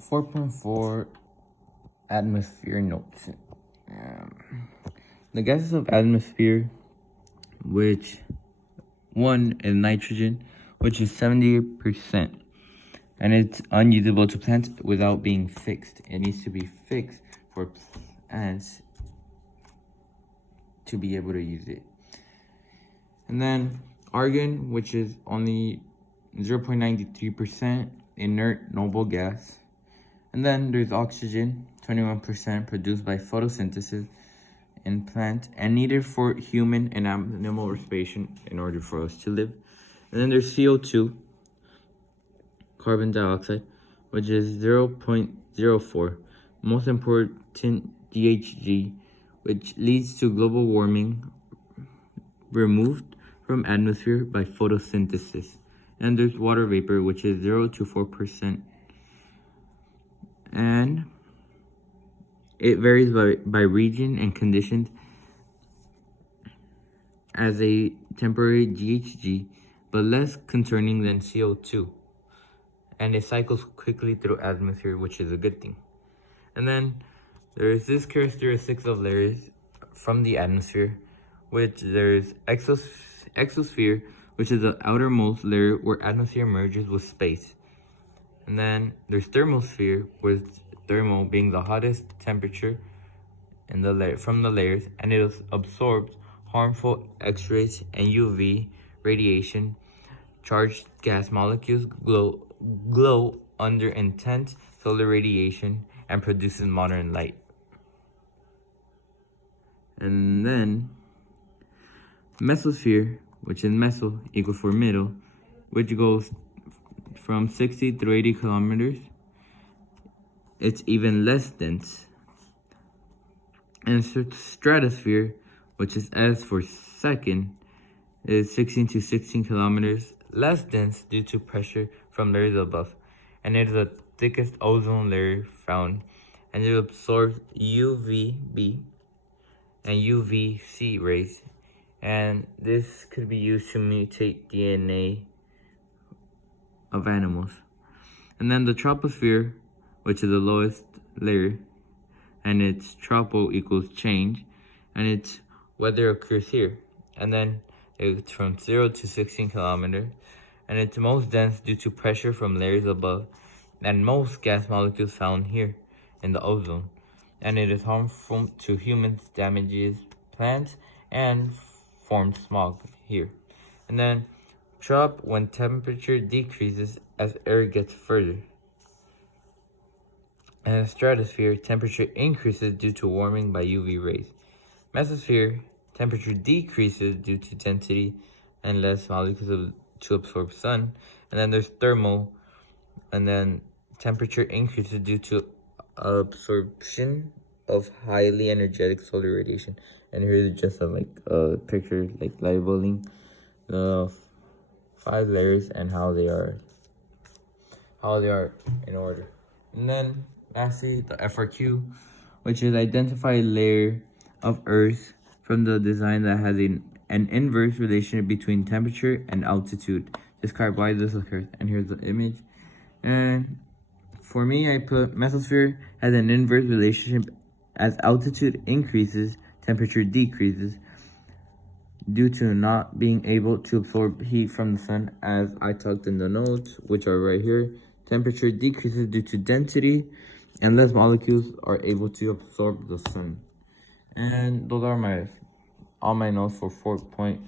4.4 atmosphere notes. The gases of atmosphere, which one is nitrogen, which is 70%, and it's unusable to plants without being fixed. It needs to be fixed for plants to be able to use it. And then argon, which is only 0.93% inert noble gas. And then there's oxygen, 21% produced by photosynthesis in plants and needed for human and animal respiration in order for us to live. And then there's CO2, carbon dioxide, which is 0.04, most important GHG, which leads to global warming, removed from atmosphere by photosynthesis. And there's water vapor, which is 0 to 4%. And it varies by region and conditions as a temporary GHG, but less concerning than CO2. And it cycles quickly through atmosphere, which is a good thing. And then there is this characteristics of layers from the atmosphere, which there's exosphere, which is the outermost layer where atmosphere merges with space. And then there's thermosphere, with thermal being the hottest temperature in the layer from the layers, and it absorbs harmful X-rays and UV radiation. Charged gas molecules glow under intense solar radiation and produces modern light. And then mesosphere, which is meso equals for middle, which goes from 60 through 80 kilometers. It's even less dense. And stratosphere, which is S for second, is 16 to 16 kilometers, less dense due to pressure from layers above, and it is the thickest ozone layer found, and it absorbs UVB and UVC rays, and this could be used to mutate DNA of animals. And then the troposphere, which is the lowest layer, and its tropo equals change, and its weather occurs here. And then it's from 0 to 16 kilometers, and it's most dense due to pressure from layers above, and most gas molecules found here in the ozone. And it is harmful to humans, damages plants, and forms smog here. And then trop, when temperature decreases as air gets further. And stratosphere, temperature increases due to warming by UV rays. Mesosphere, temperature decreases due to density and less molecules to absorb sun. And then there's thermal, and then temperature increases due to absorption of highly energetic solar radiation. And here's just a picture labeling the 5 layers and how they are in order. And then lastly, the FRQ, which is identify a layer of Earth from the design that has an inverse relationship between temperature and altitude. Describe why this occurs. And here's the image. And for me, I put mesosphere has an inverse relationship. As altitude increases, temperature decreases due to not being able to absorb heat from the sun, as I talked in the notes, which are right here. Temperature decreases due to density, and less molecules are able to absorb the sun. And those are all my notes for 4.4.